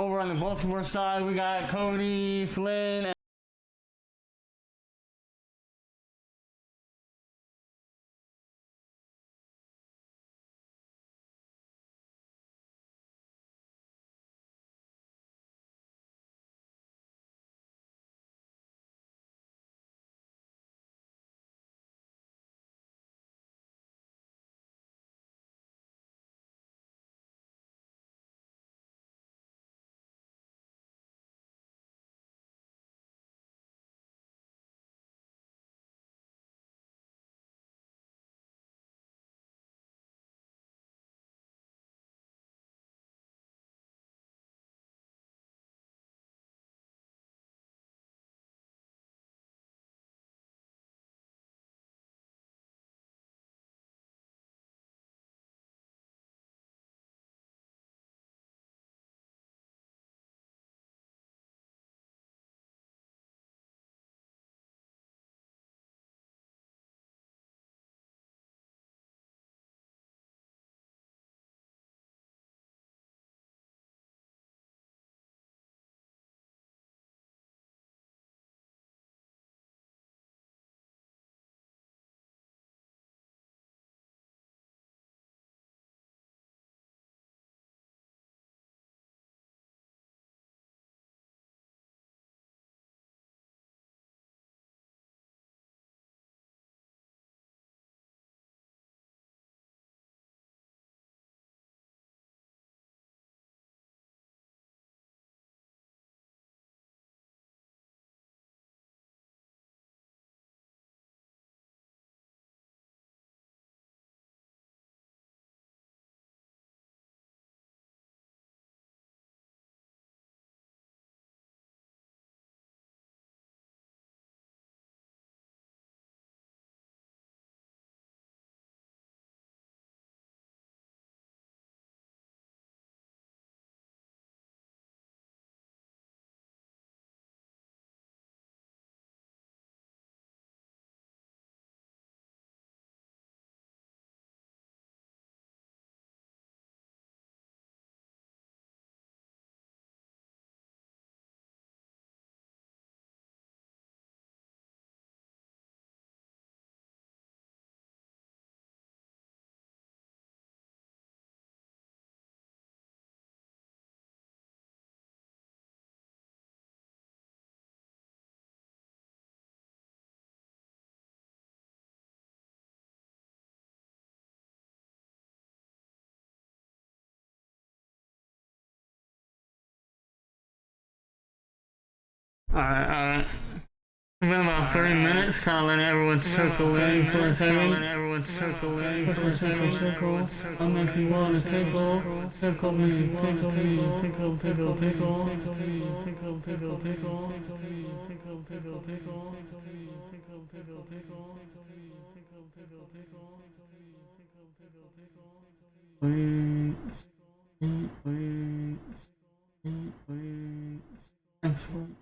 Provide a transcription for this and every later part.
Over on the Baltimore side, we got Cody, Flynn, and alright. It's been about 30 minutes, kind of letting everyone circle in for a second. Circle. I'm making one a tickle. Tickle me. Tickle. Excellent.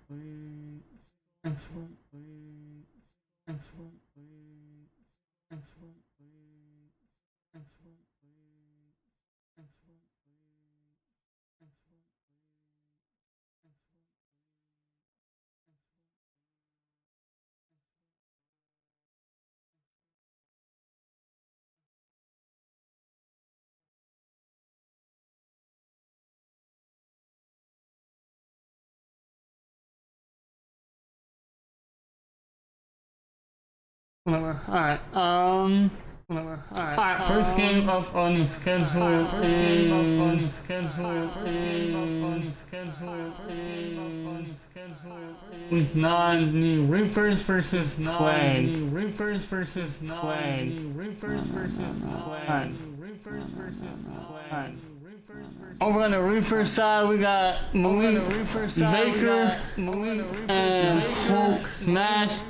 Whatever. Alright, first game up on the schedule is Week 9, the Reapers versus Plague. Over on the Reaper side, we got Malik Baker and Hulk Smash.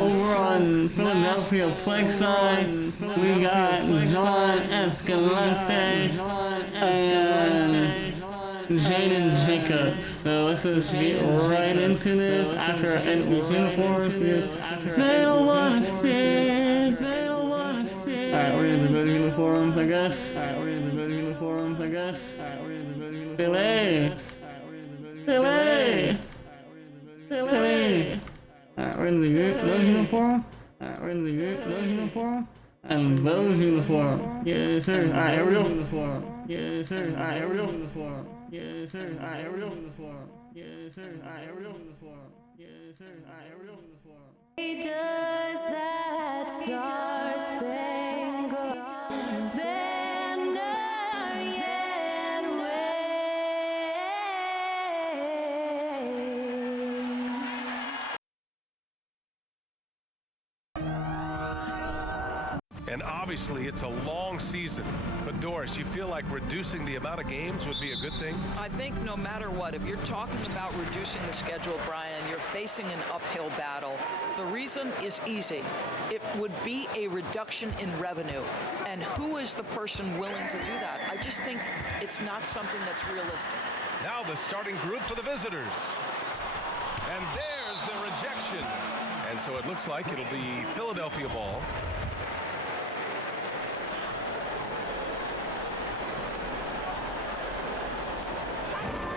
Over on Philadelphia Plague side, we got John Escalante and Jaden Jacobs. So let's just get right into this after I end these uniforms because they don't want to stick. Alright, we're in the good uniforms, I guess. Billy. Philly! Philly! Alright, we're gonna leave those uniforms. Alright, we're gonna leave those uniforms. And those uniforms. Yes, sir. Alright, here we go. Uniform. Yes, sir. Alright, here we go. Uniform. Yes, sir. Alright, here we go. Uniform. Yes, sir. Alright, here we go. Uniform. Yes, sir. Alright, here we go. Uniform. Does that star-spangled banner yet wave? And obviously, it's a long season. But Doris, you feel like reducing the amount of games would be a good thing? I think no matter what, if you're talking about reducing the schedule, Brian, you're facing an uphill battle. The reason is easy. It would be a reduction in revenue. And who is the person willing to do that? I just think it's not something that's realistic. Now the starting group for the visitors. And there's the rejection. And so it looks like it'll be Philadelphia ball.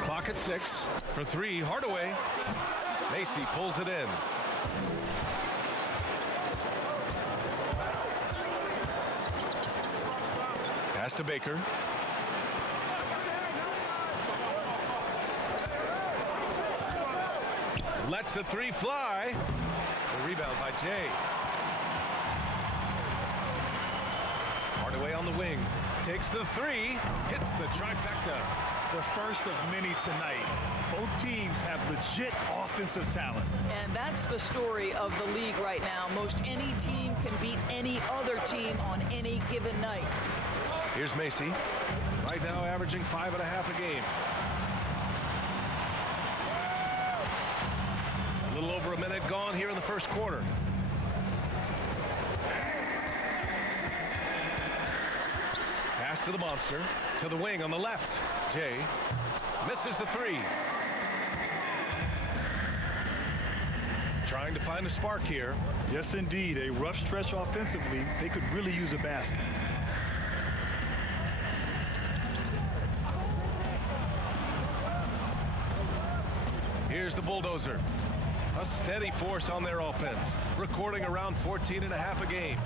Clock at 6. For 3, Hardaway. Macy pulls it in. Pass to Baker. Lets the 3 fly. The rebound by Jay. Hardaway on the wing. Takes the 3. Hits the trifecta. The first of many tonight. Both teams have legit offensive talent. And that's the story of the league right now. Most any team can beat any other team on any given night. Here's Macy. Right now averaging 5.5 a game. A little over a minute gone here in the first quarter. Pass to the monster. To the wing on the left. Jay misses the 3. Trying to find a spark here. Yes, indeed. A rough stretch offensively. They could really use a basket. Here's the Bulldozer. A steady force on their offense, recording around 14.5 a game.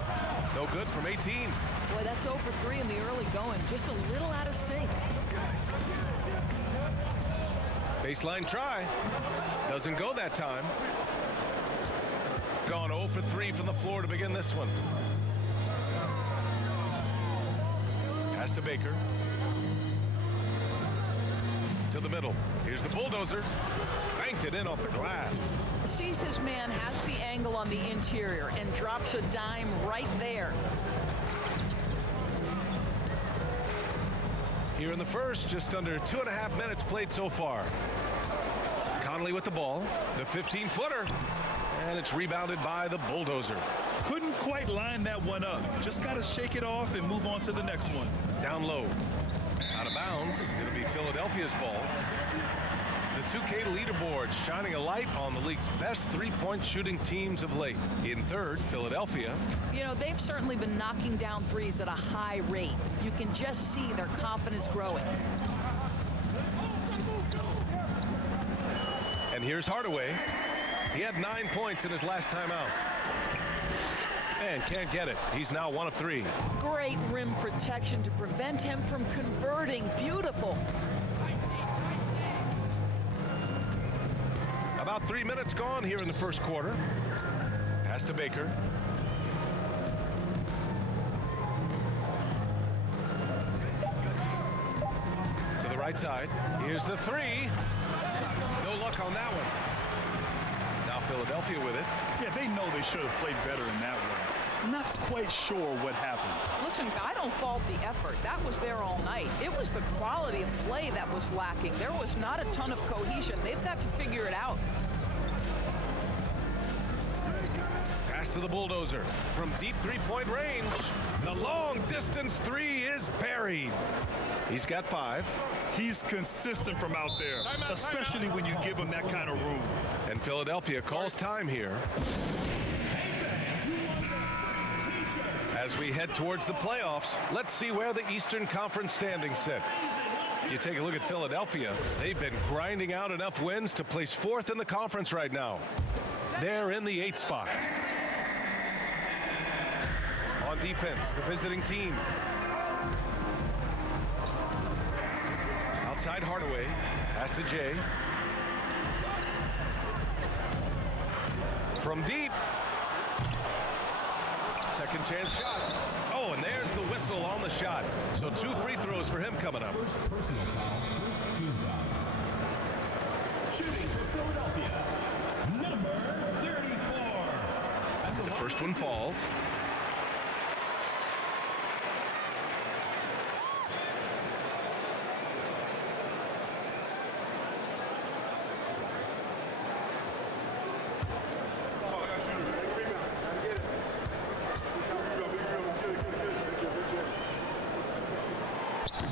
No good from 18. Boy, that's 0 for 3 in the early going. Just a little out of sync. Baseline try. Doesn't go that time. Gone 0 for 3 from the floor to begin this one. Pass to Baker. To the middle. Here's the Bulldozer. Banked it in off the glass. Sees his man, has the angle on the interior, and drops a dime right there. Here in the first, just under 2.5 minutes played so far. Conley with the ball, the 15-footer, and it's rebounded by the Bulldozer. Couldn't quite line that one up. Just got to shake it off and move on to the next one. Down low. Out of bounds. It'll be Philadelphia's ball. The 2K leaderboard shining a light on the league's best three-point shooting teams of late. In third, Philadelphia. You know, they've certainly been knocking down threes at a high rate. You can just see their confidence growing. And here's Hardaway. He had 9 points in his last time out. And can't get it. He's now 1 of 3. Great rim protection to prevent him from converting. Beautiful. About 3 minutes gone here in the first quarter. Pass to Baker. To the right side. Here's the 3. No luck on that one. Now Philadelphia with it. Yeah, they know they should have played better in that one. I'm not quite sure what happened. Listen, I don't fault the effort. That was there all night. It was the quality of play that was lacking. There was not a ton of cohesion. They've got to figure it out. Pass to the Bulldozer. From deep three-point range, the long-distance 3 is buried. He's got 5. He's consistent from out there, especially when you give him that kind of room. And Philadelphia calls time here. As we head towards the playoffs, let's see where the Eastern Conference standings sit. You take a look at Philadelphia. They've been grinding out enough wins to place 4th in the conference right now. They're in the 8th spot. On defense, the visiting team. Outside Hardaway, pass to Jay. From deep. Second chance shot. Oh, and there's the whistle on the shot. So 2 free throws for him coming up. First personal foul, first team foul. Shooting for Philadelphia, number 34. The first one falls.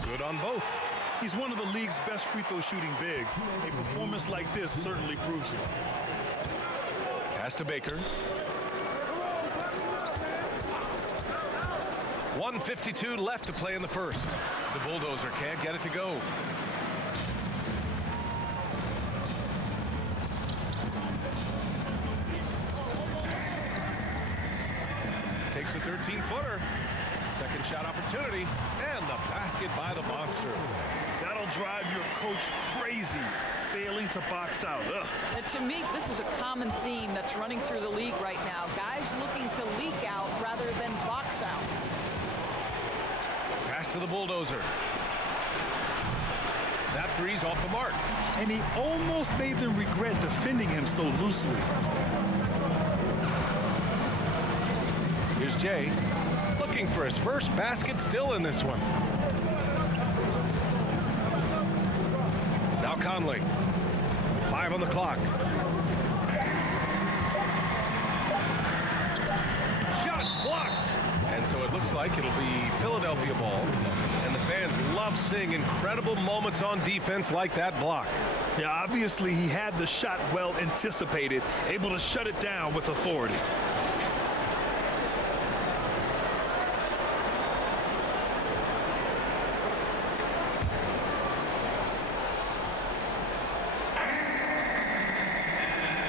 Good on both. He's one of the league's best free throw shooting bigs. A performance like this certainly proves it. Pass to Baker. 1:52 left to play in the first. The Bulldozer can't get it to go. Takes a 13-footer. Second shot opportunity, and the basket by the Monster. That'll drive your coach crazy, failing to box out. Ugh. And to me, this is a common theme that's running through the league right now. Guys looking to leak out rather than box out. Pass to the Bulldozer. That three's off the mark. And he almost made them regret defending him so loosely. Here's Jay, looking for his first basket, still in this one. Now Conley, 5 on the clock. Shot's blocked. And so it looks like it'll be Philadelphia ball. And the fans love seeing incredible moments on defense like that block. Yeah, obviously he had the shot well anticipated, able to shut it down with authority.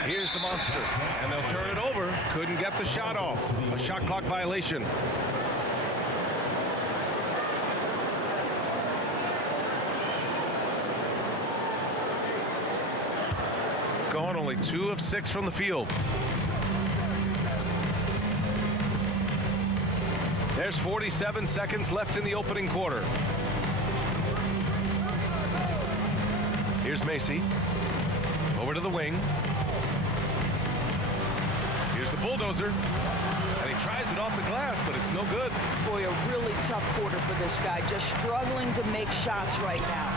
Here's the Monster, and they'll turn it over. Couldn't get the shot off. A shot clock violation. Gone only 2 of 6 from the field. There's 47 seconds left in the opening quarter. Here's Macy. Over to the wing. Here's the Bulldozer, and he tries it off the glass, but it's no good. Boy, a really tough quarter for this guy, just struggling to make shots right now.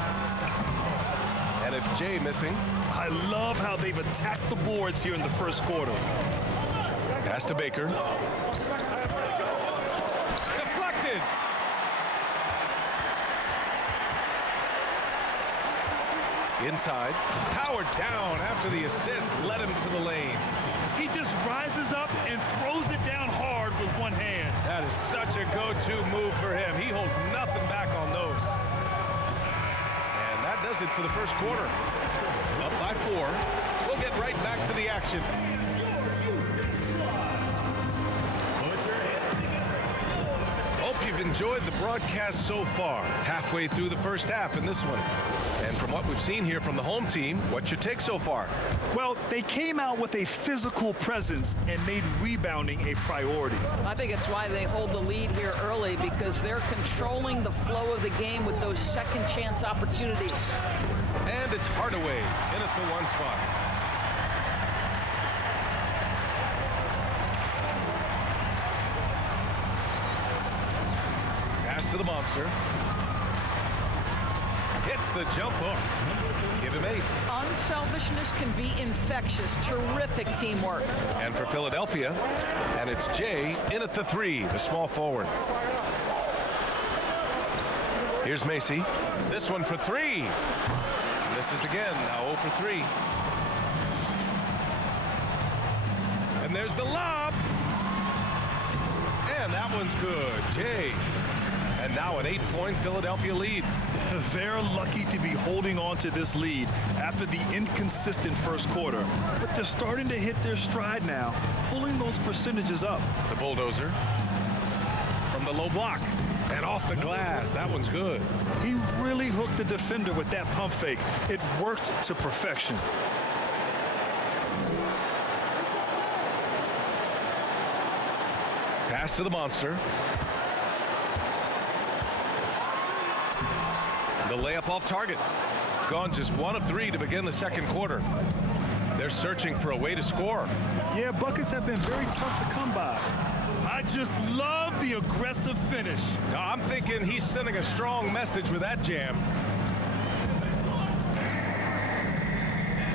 And it's Jay missing. I love how they've attacked the boards here in the first quarter. Pass to Baker. Deflected. Inside. Powered down after the assist led him to the lane. He just rises up and throws it down hard with one hand. That is such a go-to move for him. He holds nothing back on those. And that does it for the first quarter. Up by 4. We'll get right back to the action. Hope you've enjoyed the broadcast so far. Halfway through the first half in this one. And from what we've seen here from the home team, what's your take so far? Well, they came out with a physical presence and made rebounding a priority. I think it's why they hold the lead here early, because they're controlling the flow of the game with those second chance opportunities. And it's Hardaway in at the 1 spot. Pass to the Monster. Hits the jump hook. Give him 8. Unselfishness can be infectious. Terrific teamwork. And for Philadelphia, and it's Jay in at the 3, the small forward. Here's Macy. This one for 3. Misses again, now 0 for 3. And there's the lob. And that one's good. Jay And now an 8-point Philadelphia lead. They're lucky to be holding on to this lead after the inconsistent first quarter. But they're starting to hit their stride now, pulling those percentages up. The bulldozer from the low block and off the glass. That one's good. He really hooked the defender with that pump fake. It worked to perfection. Pass to the monster. The layup off target. Gone just 1 of 3 to begin the second quarter. They're searching for a way to score. Yeah, buckets have been very tough to come by. I just love the aggressive finish. I'm thinking he's sending a strong message with that jam.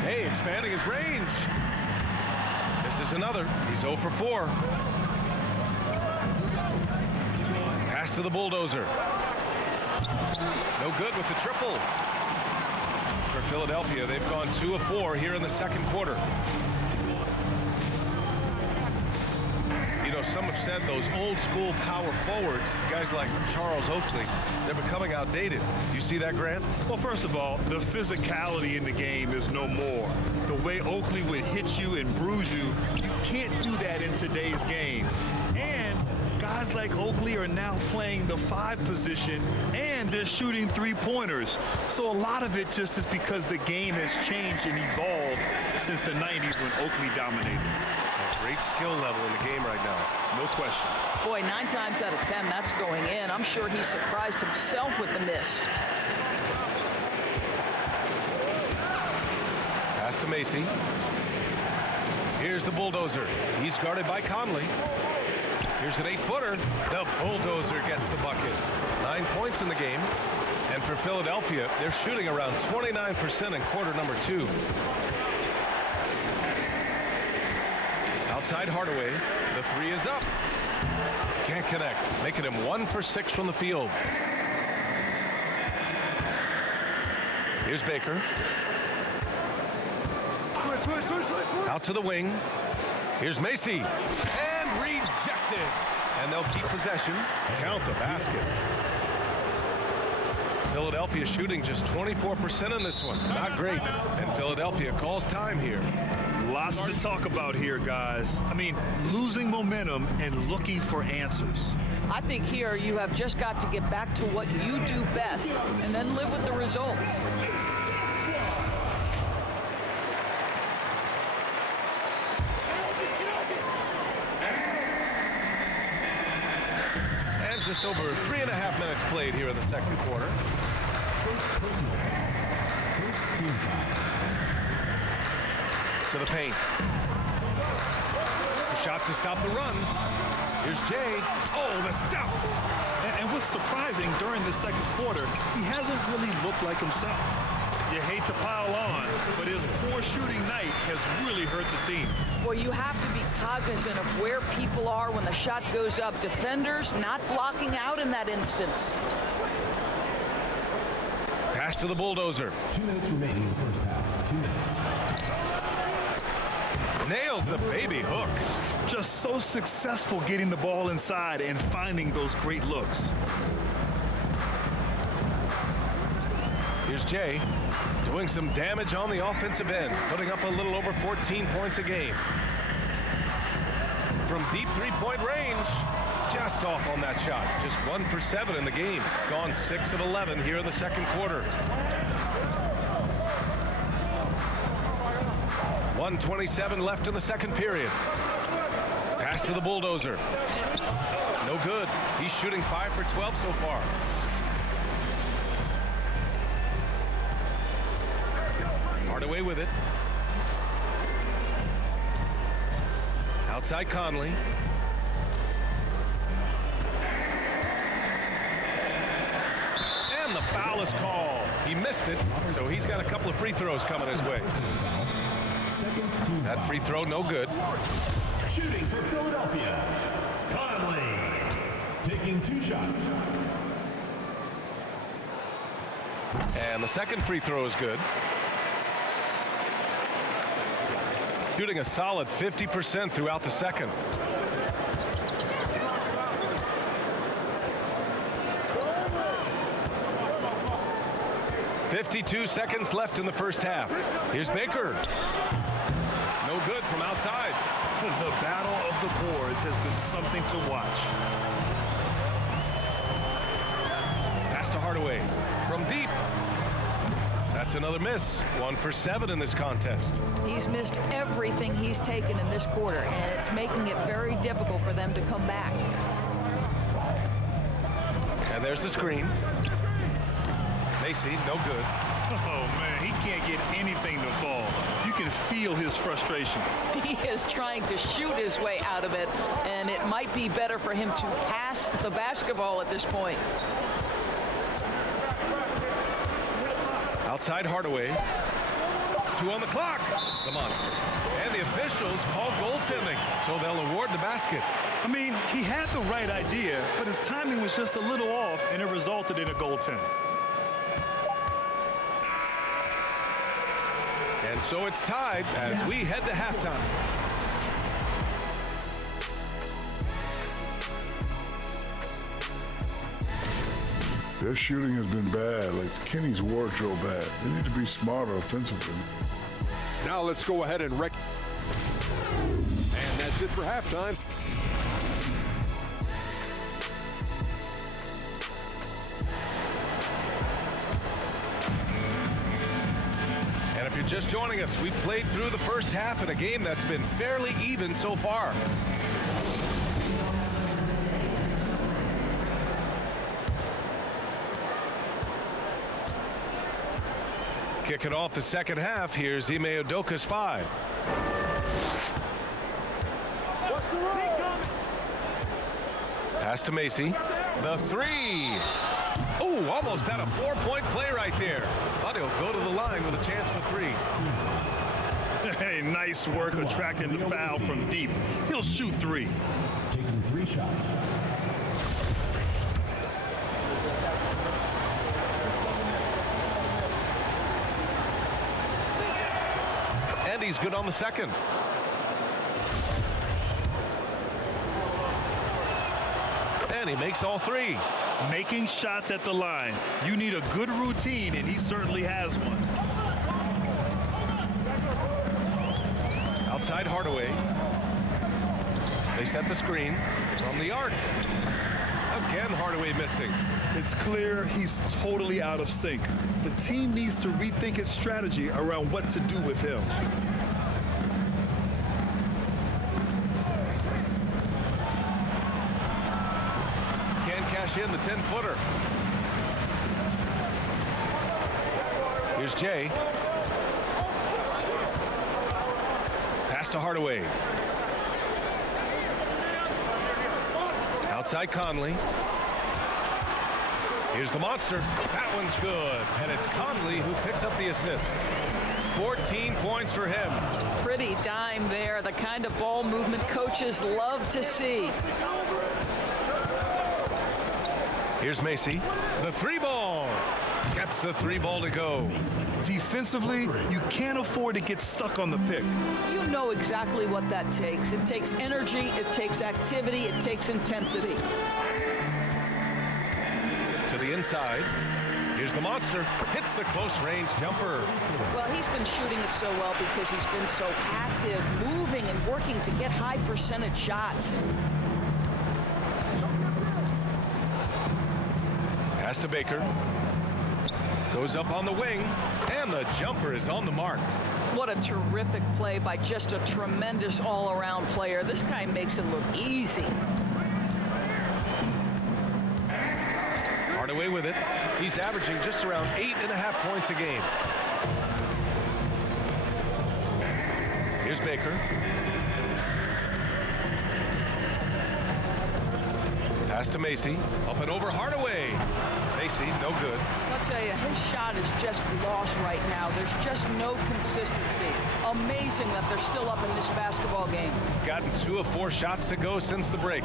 Hey, expanding his range. This is another. He's 0 for 4. Pass to the bulldozer. No good with the triple. For Philadelphia, they've gone 2 of 4 here in the second quarter. You know, some have said those old school power forwards, guys like Charles Oakley, they're becoming outdated. You see that, Grant? Well, first of all, the physicality in the game is no more. The way Oakley would hit you and bruise you, you can't do that in today's game. And guys like Oakley are now playing the 5 position and they're shooting 3-pointers. So a lot of it just is because the game has changed and evolved since the 90s when Oakley dominated. A great skill level in the game right now. No question. Boy, 9 times out of 10, that's going in. I'm sure he surprised himself with the miss. Pass to Macy. Here's the bulldozer. He's guarded by Conley. Here's an 8-footer. The bulldozer gets the bucket. 9 points in the game. And for Philadelphia, they're shooting around 29% in quarter number 2. Outside Hardaway. The 3 is up. Can't connect. Making him 1 for 6 from the field. Here's Baker. Out to the wing. Here's Macy. And rejected. And they'll keep possession. Count the basket. Philadelphia shooting just 24% in this one. Not great. And Philadelphia calls time here. Lots to talk about here, guys. I mean, losing momentum and looking for answers. I think here you have just got to get back to what you do best and then live with the results. And just over 3.5 minutes played here in the second quarter. First personal foul. First team foul. To the paint. A shot to stop the run. Here's Jay. Oh, the stuff. And what's surprising, during the second quarter, he hasn't really looked like himself. You hate to pile on, but his poor shooting night has really hurt the team. Well, you have to be cognizant of where people are when the shot goes up. Defenders not blocking out in that instance. Pass to the bulldozer. 2 minutes remaining in the first half. 2 minutes. Nails the baby hook. Just so successful getting the ball inside and finding those great looks. Here's Jay doing some damage on the offensive end, putting up a little over 14 points a game. From deep 3-point range, just off on that shot. Just 1 for 7 in the game. Gone 6 of 11 here in the second quarter. 1:27 left in the second period. Pass to the bulldozer. No good. He's shooting 5 for 12 so far. Hardaway with it. Outside Conley. And the foul is called. He missed it, so he's got a couple of free throws coming his way. Second team That free throw, no good. shooting for Philadelphia. Conley taking 2 shots. And the second free throw is good. Shooting a solid 50% throughout the second. 52 seconds left in the first half. Here's Baker. No good from outside. The battle of the boards has been something to watch. Pass to Hardaway from deep. That's another miss. 1 for 7 in this contest. He's missed everything he's taken in this quarter, and it's making it very difficult for them to come back. And there's the screen. Macy, no good. Oh, man, he can't get anything to fall. You can feel his frustration. He is trying to shoot his way out of it, and it might be better for him to pass the basketball at this point. Outside Hardaway. 2 on the clock. The monster. And the officials call goaltending, so they'll award the basket. I mean, he had the right idea, but his timing was just a little off, and it resulted in a goaltend. And so it's tied as we head to halftime. Their shooting has been bad, like Kenny's wardrobe bad. They need to be smarter offensively. Now let's go ahead and And that's it for halftime. And if you're just joining us, we've played through the first half in a game that's been fairly even so far. Kicking off the second half, here's Ime Udoka's 5. What's the rule? Pass to Macy. The 3. Ooh, almost had a 4-point play right there. But he'll go to the line with a chance for 3. Hey, nice work attracting the foul from deep. He'll shoot 3. Taking 3 shots. And he's good on the second. And he makes all 3. Making shots at the line. You need a good routine, and he certainly has one. Outside Hardaway. They set the screen from the arc. Again, Hardaway missing. It's clear he's totally out of sync. The team needs to rethink its strategy around what to do with him. Can't cash in the 10-footer. Here's Jay. Pass to Hardaway. Outside Conley. Here's the monster. That one's good. And it's Conley who picks up the assist. 14 points for him. Pretty dime there, the kind of ball movement coaches love to see. Here's Macy. The 3-ball. Gets the 3-ball to go. Defensively, you can't afford to get stuck on the pick. You know exactly what that takes. It takes energy, it takes activity, it takes intensity. To the inside. Here's the monster. Hits the close-range jumper. Well, he's been shooting it so well because he's been so active, moving and working to get high percentage shots. Pass to Baker. Goes up on the wing, and the jumper is on the mark. What a terrific play by just a tremendous all-around player. This guy makes it look easy. Hardaway with it. He's averaging just around 8.5 points a game. Here's Baker. Pass to Macy. Up and over Hardaway. Macy, no good. I'll tell you, his shot is just lost right now. There's just no consistency. Amazing that they're still up in this basketball game. Gotten 2 of 4 shots to go since the break.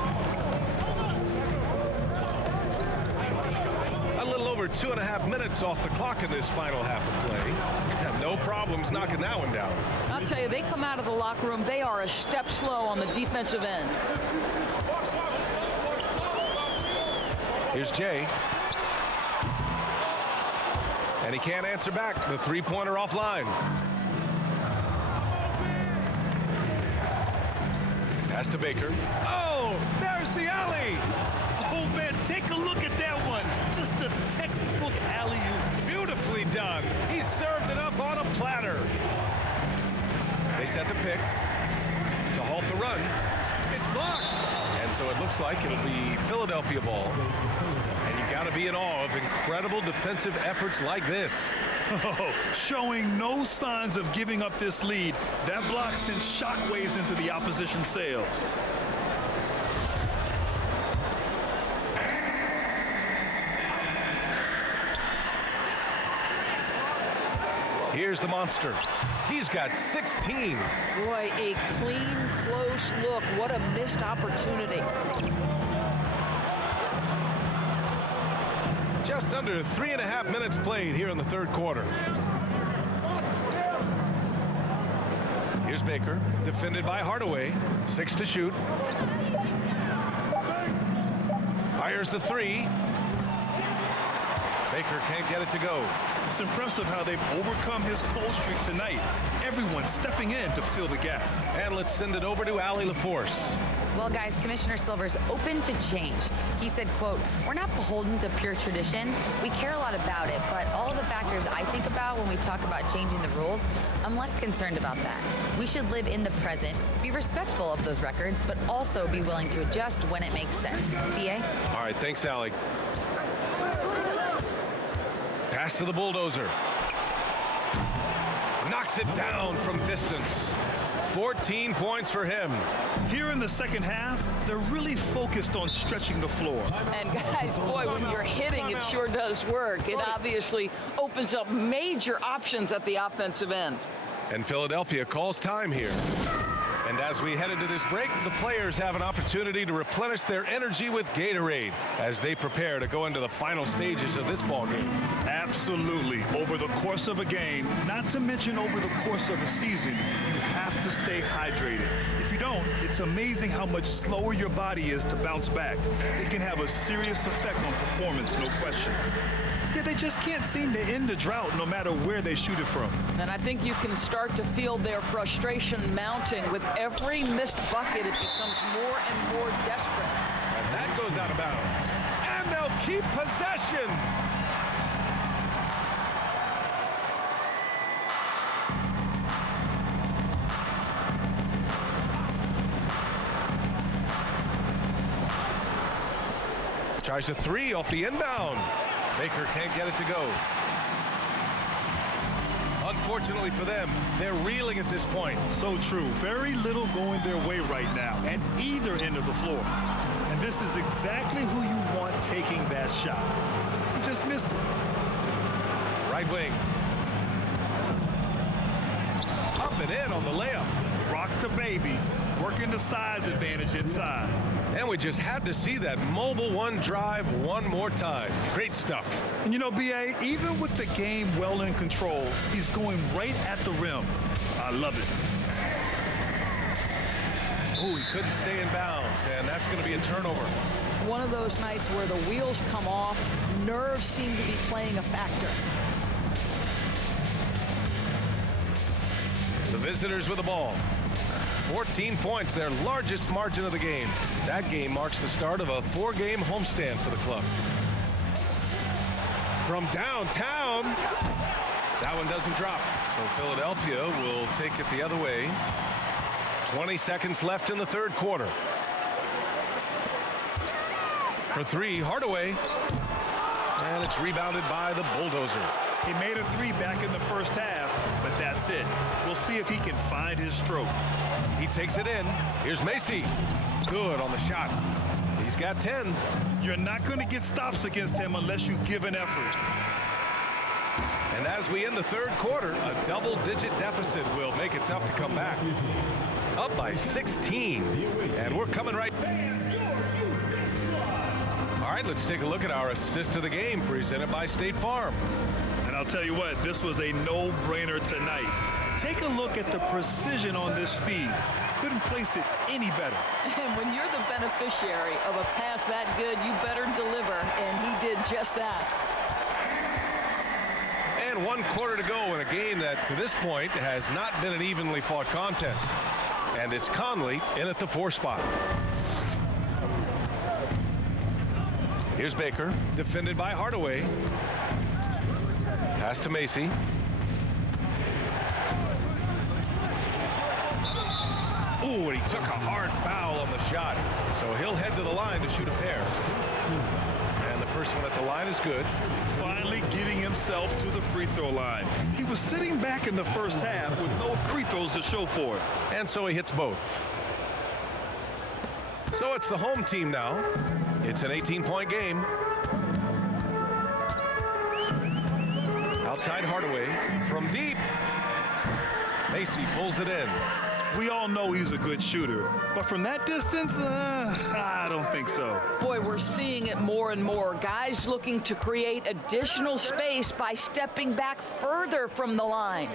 A little over 2.5 minutes off the clock in this final half of play. No problems knocking that one down. I'll tell you, they come out of the locker room, they are a step slow on the defensive end. Here's Jay. And he can't answer back. The three-pointer offline. Pass to Baker. Oh, there's the alley. Oh, man, take a look at that one. Just a textbook alley-oop. Beautifully done. He served it up on a platter. They set the pick to halt the run. It's blocked. And so it looks like it'll be Philadelphia ball. And you got to be in awe of incredible defensive efforts like this. Oh, showing no signs of giving up this lead. That block sends shockwaves into the opposition sails. Here's the monster. He's got 16. Boy, a clean, close look. What a missed opportunity. Just under 3.5 minutes played here in the third quarter. Here's Baker, defended by Hardaway. 6 to shoot. Fires the three. Baker can't get it to go. It's impressive how they've overcome his cold streak tonight. Everyone stepping in to fill the gap. And let's send it over to Allie LaForce. Well, guys, Commissioner Silver's open to change. He said, quote, "We're not beholden to pure tradition. We care a lot about it, but all the factors I think about when we talk about changing the rules, I'm less concerned about that. We should live in the present, be respectful of those records, but also be willing to adjust when it makes sense." BA? All right, thanks, Allie. Pass to the bulldozer. Knocks it down from distance. 14 points for him. Here in the second half, they're really focused on stretching the floor. And guys, boy, when you're hitting, it sure does work. It obviously opens up major options at the offensive end. And Philadelphia calls time here. And as we head into this break, the players have an opportunity to replenish their energy with Gatorade as they prepare to go into the final stages of this ball game. Absolutely. Over the course of a game, not to mention over the course of a season, you have to stay hydrated. If you don't, it's amazing how much slower your body is to bounce back. It can have a serious effect on performance, no question. Yeah, they just can't seem to end the drought no matter where they shoot it from. And I think you can start to feel their frustration mounting. With every missed bucket, it becomes more and more desperate. And that goes out of bounds. And they'll keep possession. Tries a three off the inbound. Baker can't get it to go. Unfortunately for them, they're reeling at this point. So true. Very little going their way right now at either end of the floor. And this is exactly who you want taking that shot. You just missed it. Right wing. Up and in on the layup. Rock the babies. Working the size advantage inside. And we just had to see that mobile one drive one more time. Great stuff. And you know, BA, even with the game well in control, he's going right at the rim. I love it. Oh, he couldn't stay in bounds, and that's going to be a turnover. One of those nights where the wheels come off, nerves seem to be playing a factor. The visitors with the ball. 14 points, their largest margin of the game. That game marks the start of a 4-game homestand for the club. From downtown, that one doesn't drop. So Philadelphia will take it the other way. 20 seconds left in the third quarter. For three, Hardaway. And it's rebounded by the bulldozer. He made a three back in the first half, but that's it. We'll see if he can find his stroke. He takes it in. Here's Macy. Good on the shot. He's got 10. You're not going to get stops against him unless you give an effort. And as we end the third quarter, a double-digit deficit will make it tough to come back. Up by 16. And we're coming right back. All right, let's take a look at our assist of the game presented by State Farm. And I'll tell you what, this was a no-brainer tonight. Take a look at the precision on this feed. Couldn't place it any better. And when you're the beneficiary of a pass that good, you better deliver, and he did just that. 1 quarter to go in a game that to this point has not been an evenly fought contest. And it's Conley in at the 4 spot. Here's Baker, defended by Hardaway. Pass to Macy. Ooh, and he took a hard foul on the shot. So he'll head to the line to shoot a pair. And the first one at the line is good. Finally getting himself to the free throw line. He was sitting back in the first half with no free throws to show for it. And so he hits both. So it's the home team now. It's an 18-point game. Outside Hardaway from deep. Macy pulls it in. We all know he's a good shooter, but from that distance, I don't think so. Boy, we're seeing it more and more. Guys looking to create additional space by stepping back further from the line.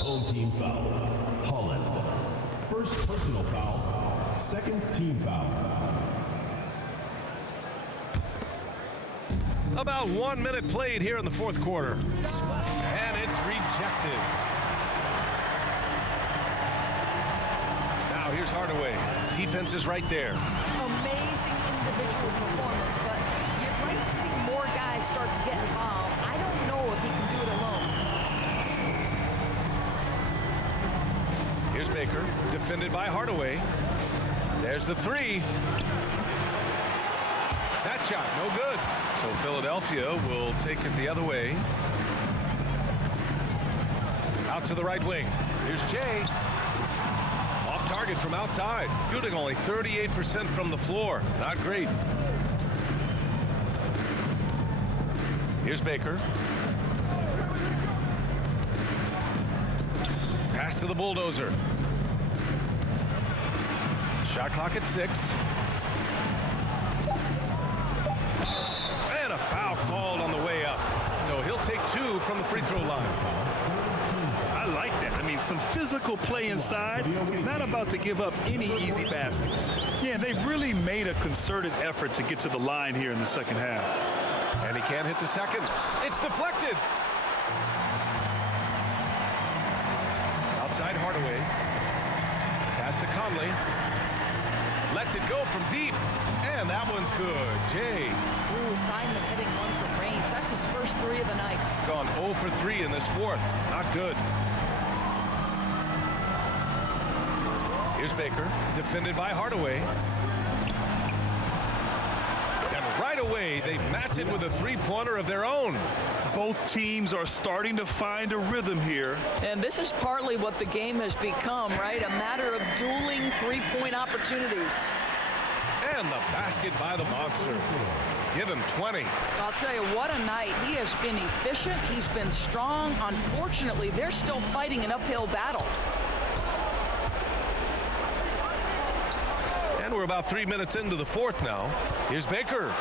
Home team foul. Holland. First personal foul. Second team foul. About 1 minute played here in the 4th quarter. And it's rejected. Now here's Hardaway. Defense is right there. Amazing individual performance, but you'd like to see more guys start to get involved. I don't know if he can do it alone. Here's Baker, defended by Hardaway. There's the 3. That shot, no good. So Philadelphia will take it the other way. Out to the right wing. Here's Jay. Off target from outside. Shooting only 38% from the floor. Not great. Here's Baker. Pass to the bulldozer. Shot clock at 6. And a foul called on the way up. So he'll take 2 from the free throw line. I like that. I mean, some physical play inside. He's not about to give up any easy baskets. Yeah, they've really made a concerted effort to get to the line here in the second half. And he can't hit the second. It's deflected. Outside Hardaway. Pass to Conley. Lets it go from deep. And that one's good. Jay. Ooh, find the hitting one from range. That's his first 3 of the night. Gone 0 for 3 in this 4th. Not good. Here's Baker, defended by Hardaway. And right away, they match it with a 3-pointer of their own. Both teams are starting to find a rhythm here. And this is partly what the game has become, right? A matter of dueling 3-point opportunities. And the basket by the monster. Give him 20. I'll tell you, what a night. He has been efficient. He's been strong. Unfortunately, they're still fighting an uphill battle. And we're about 3 minutes into the 4th now. Here's Baker.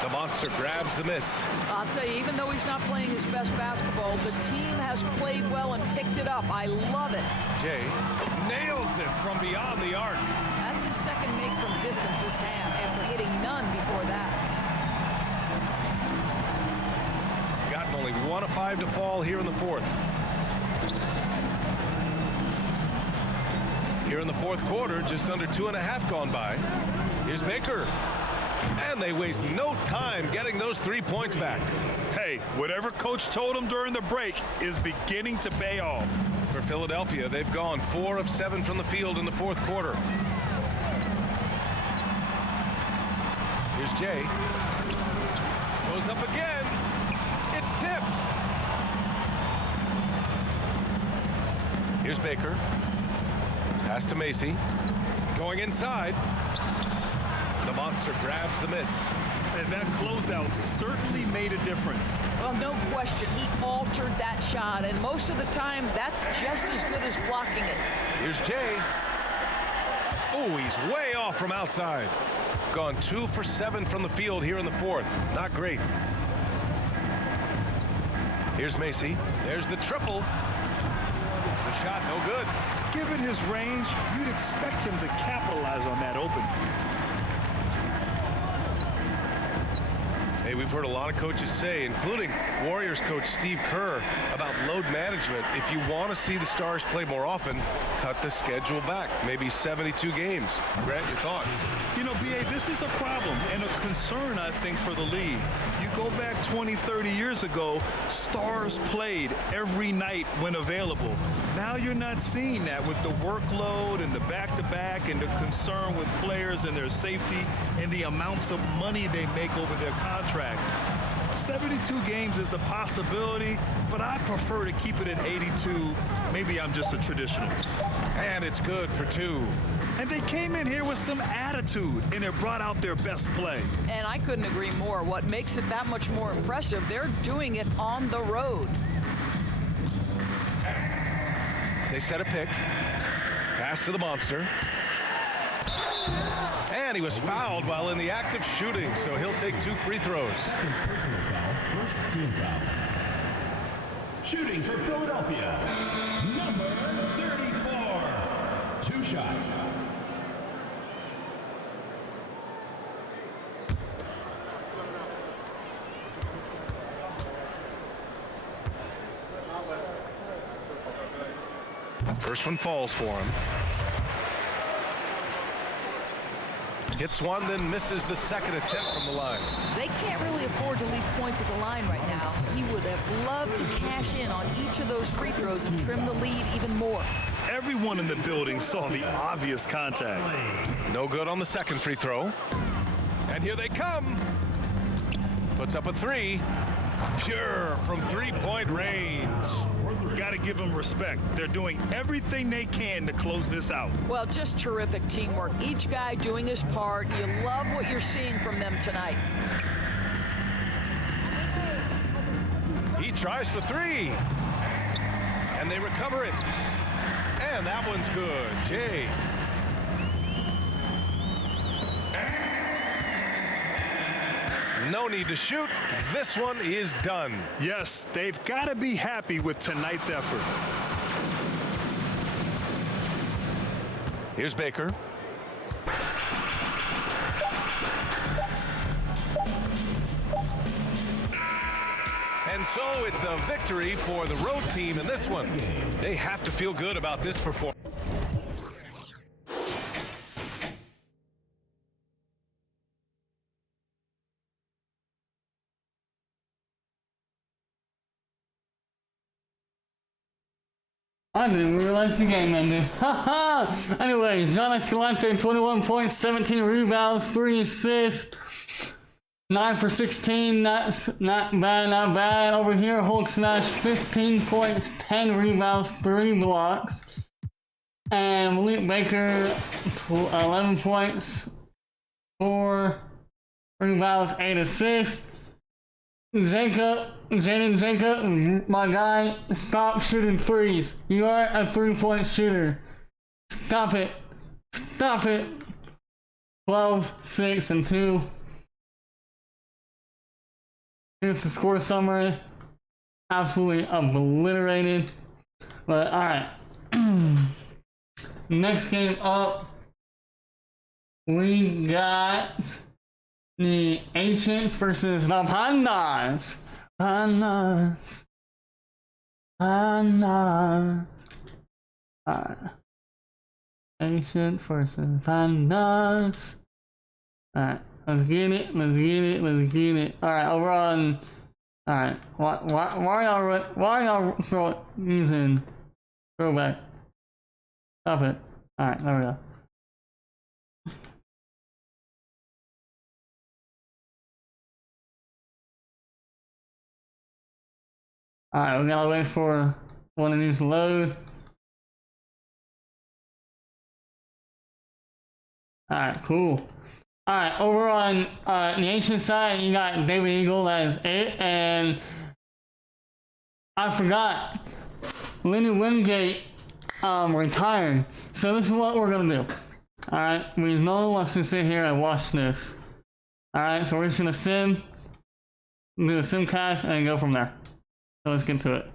The monster grabs the miss. I'll tell you, even though he's not playing his best basketball, the team has played well and picked it up. I love it. Jay nails it from beyond the arc. That's his second make from distance this half after hitting none before that. Gotten only 1 of 5 to fall here in the 4th. Here in the 4th quarter, just under 2.5 gone by. Here's Baker. And they waste no time getting those 3 points back. Hey, whatever coach told them during the break is beginning to pay off. For Philadelphia, they've gone 4 of 7 from the field in the 4th quarter. Here's Jay. Goes up again. It's tipped. Here's Baker. Pass to Macy. Going inside. The monster grabs the miss. And that closeout certainly made a difference. Well, no question, he altered that shot, and most of the time, that's just as good as blocking it. Here's Jay. Oh, he's way off from outside. Gone 2 for 7 from the field here in the 4th. Not great. Here's Macy. There's the triple. The shot, no good. Given his range, you'd expect him to capitalize on that opening. Hey, we've heard a lot of coaches say, including Warriors coach Steve Kerr, about load management. If you want to see the Stars play more often, cut the schedule back, maybe 72 games. Grant, your thoughts? You know, B.A., this is a problem and a concern, I think, for the league. You go back 20, 30 years ago, Stars played every night when available. Now you're not seeing that with the workload and the back-to-back and the concern with players and their safety and the amounts of money they make over their contracts. 72 games is a possibility, but I prefer to keep it at 82. Maybe I'm just a traditionalist. And it's good for 2. And they came in here with some attitude, and it brought out their best play. And I couldn't agree more. What makes it that much more impressive, they're doing it on the road. They set a pick. Pass to the monster. And he was fouled while in the act of shooting, so he'll take 2 free throws. Second personal foul, first team foul. Shooting for Philadelphia, number 34. 2 shots. First one falls for him. Hits one, then misses the second attempt from the line. They can't really afford to leave points at the line right now. He would have loved to cash in on each of those free throws and trim the lead even more. Everyone in the building saw the obvious contact. No good on the second free throw. And here they come. Puts up a 3. Pure from 3-point range. Got to give them respect. They're doing everything they can to close this out. Well, just terrific teamwork. Each guy doing his part. You love what you're seeing from them tonight. He tries for 3. And they recover it. And that one's good. Jay. No need to shoot. This one is done. Yes, they've got to be happy with tonight's effort. Here's Baker. And so it's a victory for the road team in this one. They have to feel good about this performance. I didn't realize the game ended. Haha! Anyway, John Escalante, 21 points, 17 rebounds, 3 assists, 9 for 16. Not bad, not bad. Over here, Hulk Smash, 15 points, 10 rebounds, 3 blocks. And Malik Baker, 11 points, 4 rebounds, 8 assists. Jaden Jacob, my guy, stop shooting threes. You are a 3-point shooter. Stop it. Stop it. 12, 6, and 2. Here's the score summary. Absolutely obliterated. But alright. Next game up, we got the Ancients versus the Pandas. Pandas. Pandas. Alright. Ancients versus Pandas. Alright, let's get it, let's get it, let's get it. Alright, over on. Alright, why are y'all using throwback? Stop it. Alright, there we go. Alright, we gotta wait for one of these to load. Alright, cool. Alright, over on the Ancient side, you got David Eagle as it, and I forgot, Lenny Wingate retired. So this is what we're gonna do. Alright, because no one wants to sit here and watch this. Alright, so we're just gonna do a sim cast and go from there. So let's get to it.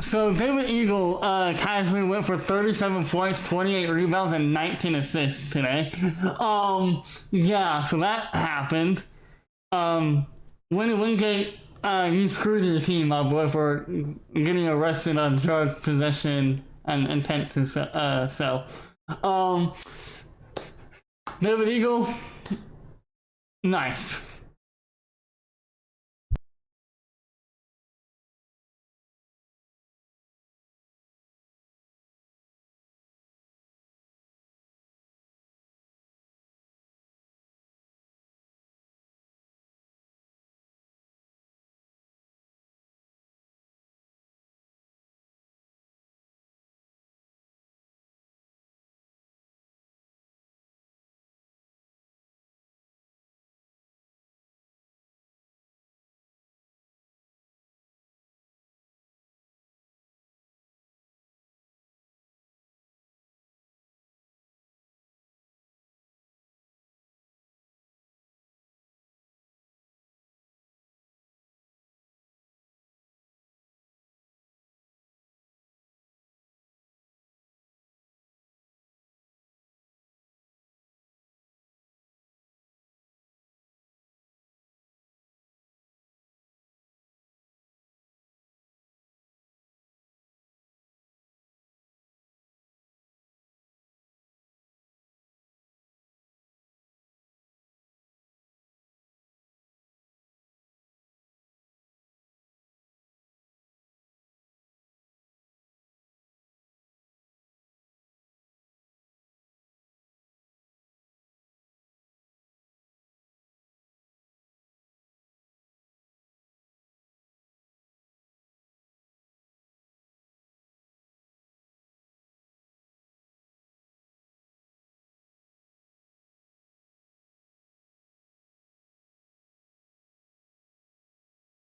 So David Eagle casually went for 37 points, 28 rebounds, and 19 assists today. Yeah, so that happened. Lenny Wingate, he screwed your team, my boy, for getting arrested on drug possession and intent to sell. David Eagle, nice.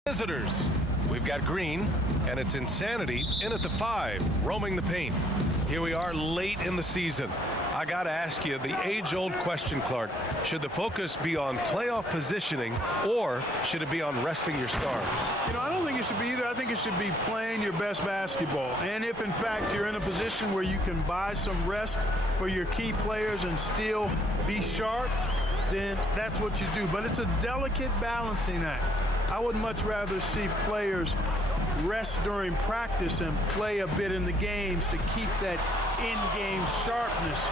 Visitors, we've got Green, and it's Insanity in at the 5, roaming the paint. Here we are late in the season. I got to ask you the age-old question, Clark. Should the focus be on playoff positioning, or should it be on resting your stars? You know, I don't think it should be either. I think it should be playing your best basketball. And if, in fact, you're in a position where you can buy some rest for your key players and still be sharp, then that's what you do. But it's a delicate balancing act. I would much rather see players rest during practice and play a bit in the games to keep that in-game sharpness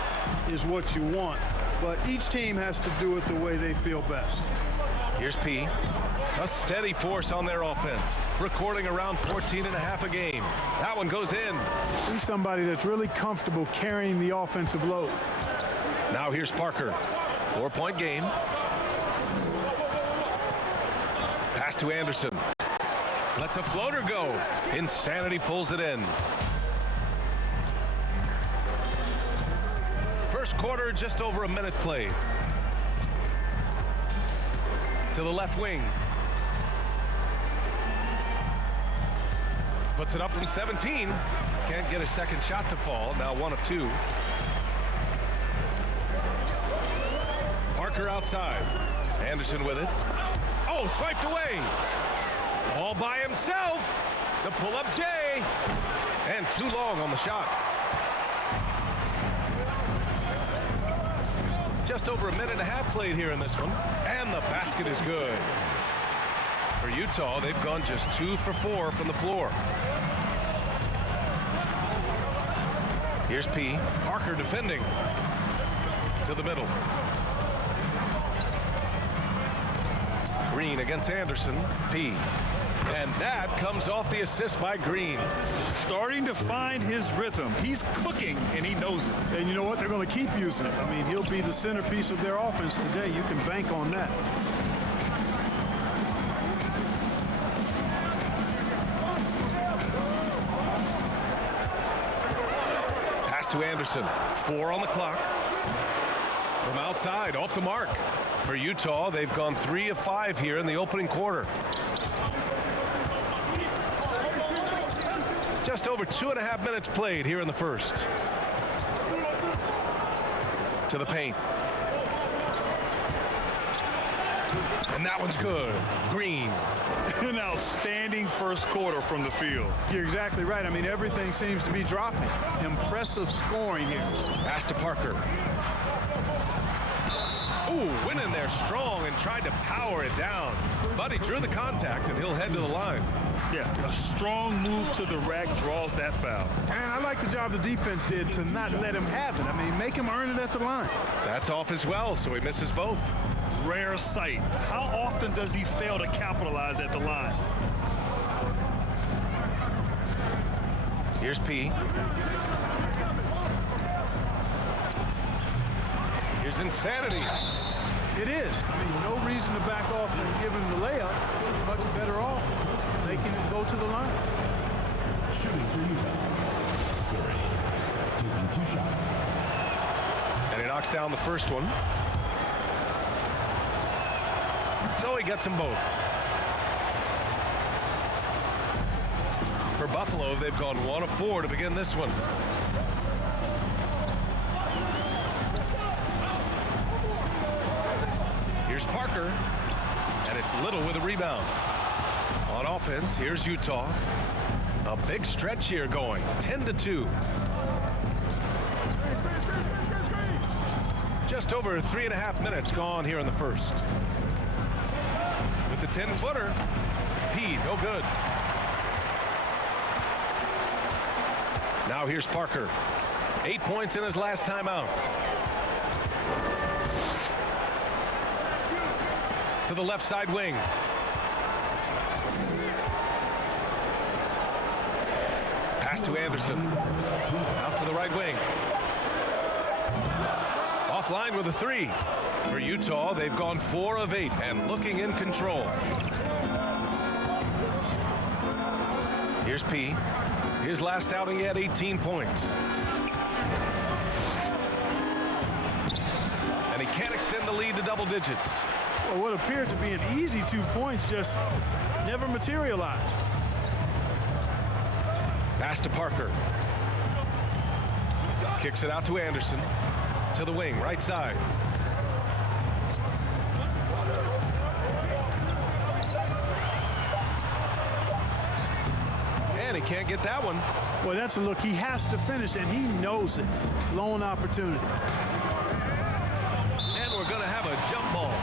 is what you want. But each team has to do it the way they feel best. Here's P. A steady force on their offense, recording around 14.5 a game. That one goes in. He's somebody that's really comfortable carrying the offensive load. Now here's Parker. 4-point game. Pass to Anderson. Lets a floater go. Insanity pulls it in. First quarter, just over a minute played. To the left wing. Puts it up from 17. Can't get a second shot to fall. Now 1 of 2. Parker outside. Anderson with it. Oh, swiped away. All by himself. The pull-up J. And too long on the shot. Just over a minute and a half played here in this one. And the basket is good. For Utah, they've gone just 2 for 4 from the floor. Here's P. Parker defending. To the middle. Green against Anderson. P. And that comes off the assist by Green. Starting to find his rhythm. He's cooking, and he knows it. And you know what? They're going to keep using it. I mean, he'll be the centerpiece of their offense today. You can bank on that. Pass to Anderson. 4 on the clock. From outside, off the mark. For Utah, they've gone 3 of 5 here in the opening quarter. Just over 2.5 minutes played here in the first. To the paint. And that one's good. Green. An outstanding first quarter from the field. You're exactly right. I mean, everything seems to be dropping. Impressive scoring here. Pass to Parker. Ooh, went in there strong and tried to power it down. But he drew the contact, and he'll head to the line. Yeah, a strong move to the rack draws that foul. And I like the job the defense did to not let him have it. I mean, make him earn it at the line. That's off as well, so he misses both. Rare sight. How often does he fail to capitalize at the line? Here's P. Here's Insanity. It is. I mean, no reason to back off and give him the layup. He's much better off making it go to the line. Shooting for Utah. Scoring. Taking 2 shots. And he knocks down the first one. So he gets them both. For Buffalo, they've gone 1 of 4 to begin this one. Here's Parker, and it's Little with a rebound. On offense, here's Utah. A big stretch here going, 10-2. Just over 3.5 minutes gone here in the first. With the 10-footer, P, no good. Now here's Parker. 8 points in his last timeout. To the left side wing. Pass to Anderson. Out to the right wing. Offline with a 3. For Utah, they've gone 4 of 8 and looking in control. Here's P. His last outing, he had 18 points. And he can't extend the lead to double digits. Well, what appeared to be an easy 2 points just never materialized. Pass to Parker. Kicks it out to Anderson. To the wing, right side. And he can't get that one. Well, that's a look. He has to finish, and he knows it. Lone opportunity. And we're going to have a jump ball.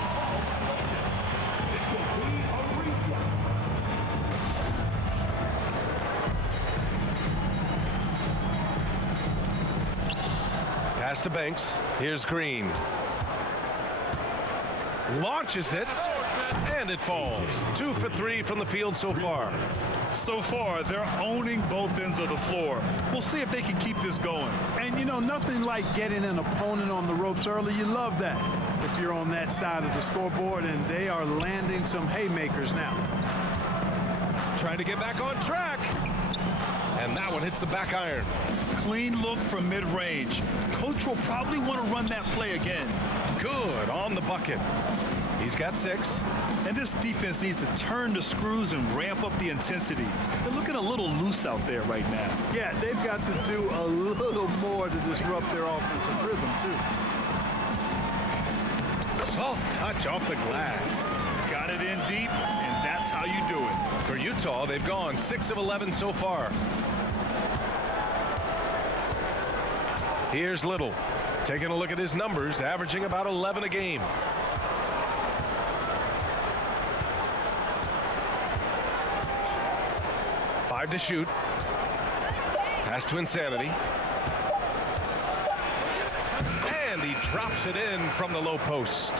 Pass to Banks. Here's Green. Launches it, and it falls. 2 for 3 from the field so far. So far, they're owning both ends of the floor. We'll see if they can keep this going. And, you know, nothing like getting an opponent on the ropes early. You love that if you're on that side of the scoreboard, and they are landing some haymakers now. Trying to get back on track. And that one hits the back iron. Clean look from mid-range. Coach will probably want to run that play again. Good on the bucket. He's got 6. And this defense needs to turn the screws and ramp up the intensity. They're looking a little loose out there right now. Yeah, they've got to do a little more to disrupt their offensive rhythm, too. Soft touch off the glass. Got it in deep, and that's how you do it. For Utah, they've gone 6 of 11 so far. Here's Little. Taking a look at his numbers, averaging about 11 a game. Five to shoot. Pass to Insanity. And he drops it in from the low post.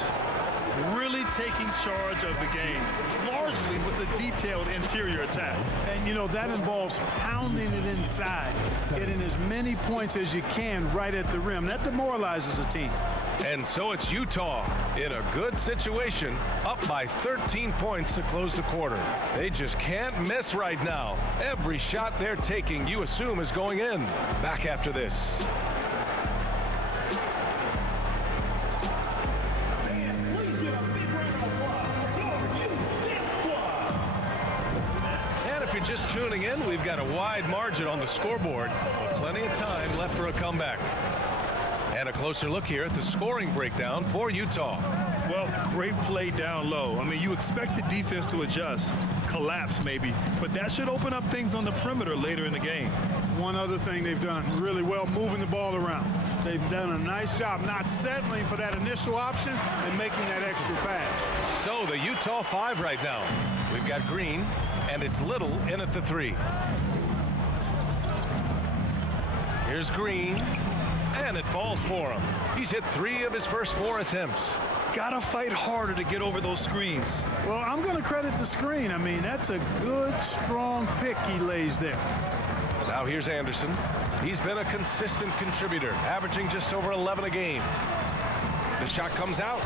Really taking charge of the game, largely with a detailed interior attack. And, you know, that involves pounding it inside, getting as many points as you can right at the rim. That demoralizes a team. And so it's Utah in a good situation, up by 13 points to close the quarter. They just can't miss right now. Every shot they're taking, you assume, is going in. Back after this. If you're just tuning in, we've got a wide margin on the scoreboard, but plenty of time left for a comeback. And a closer look here at the scoring breakdown for Utah. Well, great play down low. I mean, you expect the defense to adjust, collapse maybe, but that should open up things on the perimeter later in the game. One other thing they've done really well, moving the ball around. They've done a nice job not settling for that initial option and making that extra pass. So the Utah 5 right now. We've got Green, and it's Little in at the 3. Here's Green, and it falls for him. He's hit 3 of his first 4 attempts. Gotta fight harder to get over those screens. Well, I'm going to credit the screen. I mean, that's a good, strong pick he lays there. Now here's Anderson. He's been a consistent contributor, averaging just over 11 a game. The shot comes out.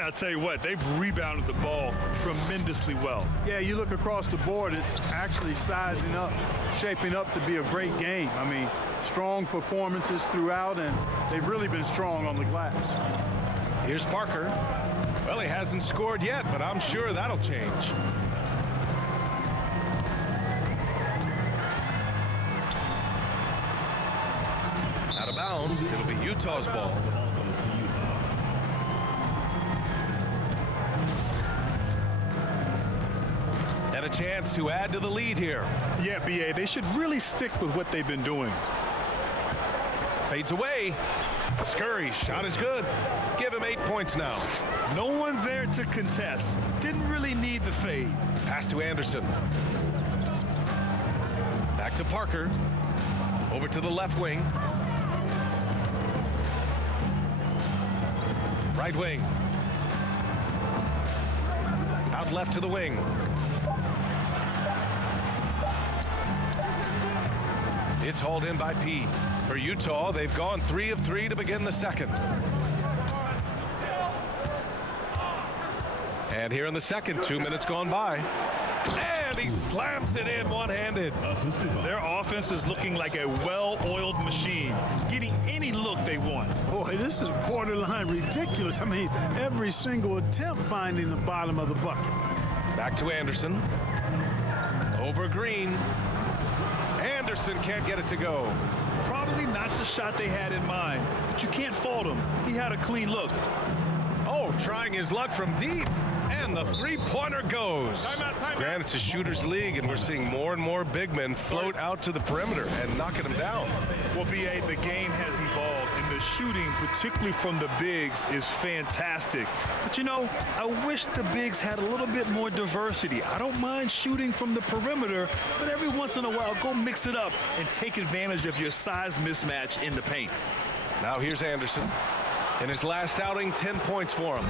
I'll tell you what, they've rebounded the ball tremendously well. Yeah, you look across the board, it's actually sizing up, shaping up to be a great game. I mean, strong performances throughout, and they've really been strong on the glass. Here's Parker. Well, he hasn't scored yet, but I'm sure that'll change. Out of bounds, it'll be Utah's ball. And a chance to add to the lead here. Yeah, B.A., they should really stick with what they've been doing. Fades away. Scurry's shot is good. Give him 8 points now. No one there to contest. Didn't really need the fade. Pass to Anderson. Back to Parker. Over to the left wing. Right wing. Out left to the wing. It's hauled in by P. For Utah, they've gone 3 of 3 to begin the second. And here in the second, 2 minutes gone by. And he slams it in one-handed. Their offense is looking like a well-oiled machine, getting any look they want. Boy, this is borderline ridiculous. I mean, every single attempt finding the bottom of the bucket. Back to Anderson. Over Green. Anderson can't get it to go. Probably not the shot they had in mind, but you can't fault him. He had a clean look. Oh, trying his luck from deep. And the three-pointer goes. Timeout. Granted, it's a shooter's league, and we're seeing more and more big men float out to the perimeter and knocking them down. Well, B.A., the game has evolved, and the shooting, particularly from the bigs, is fantastic. But, you know, I wish the bigs had a little bit more diversity. I don't mind shooting from the perimeter, but every once in a while, go mix it up and take advantage of your size mismatch in the paint. Now here's Anderson. In his last outing, 10 points for him.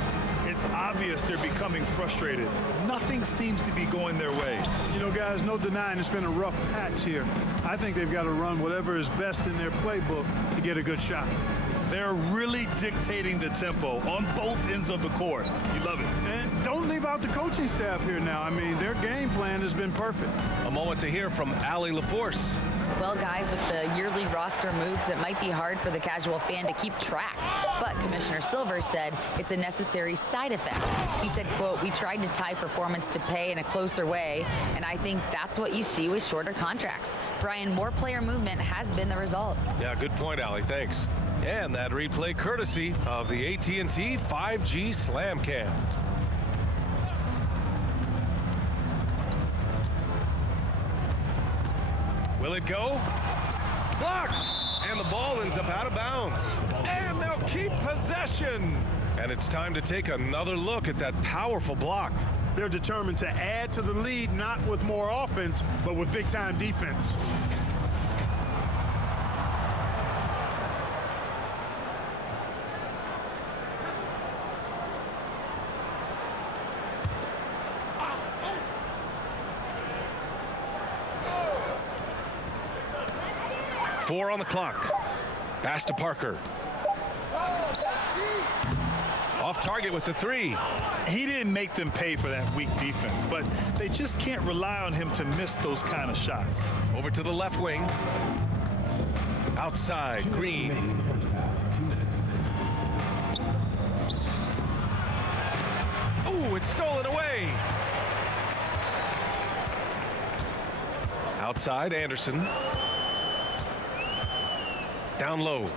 It's obvious they're becoming frustrated. Nothing seems to be going their way. You know, guys, no denying it's been a rough patch here. I think they've got to run whatever is best in their playbook to get a good shot. They're really dictating the tempo on both ends of the court. You love it. And don't leave out the coaching staff here now. I mean, their game plan has been perfect. A moment to hear from Allie LaForce. Well, guys, with the yearly roster moves, it might be hard for the casual fan to keep track. But Commissioner Silver said it's a necessary side effect. He said, quote, "We tried to tie performance to pay in a closer way, and I think that's what you see with shorter contracts." Brian, more player movement has been the result. Yeah, good point, Allie. Thanks. And that replay courtesy of the AT&T 5G Slam Cam. Will it go? Blocked! And the ball ends up out of bounds. And they'll keep possession. And it's time to take another look at that powerful block. They're determined to add to the lead, not with more offense, but with big-time defense. Four on the clock. Pass to Parker. Off target with the three. He didn't make them pay for that weak defense, but they just can't rely on him to miss those kind of shots. Over to the left wing. Outside, Green. Ooh, it's stolen away. Outside, Anderson. Down low.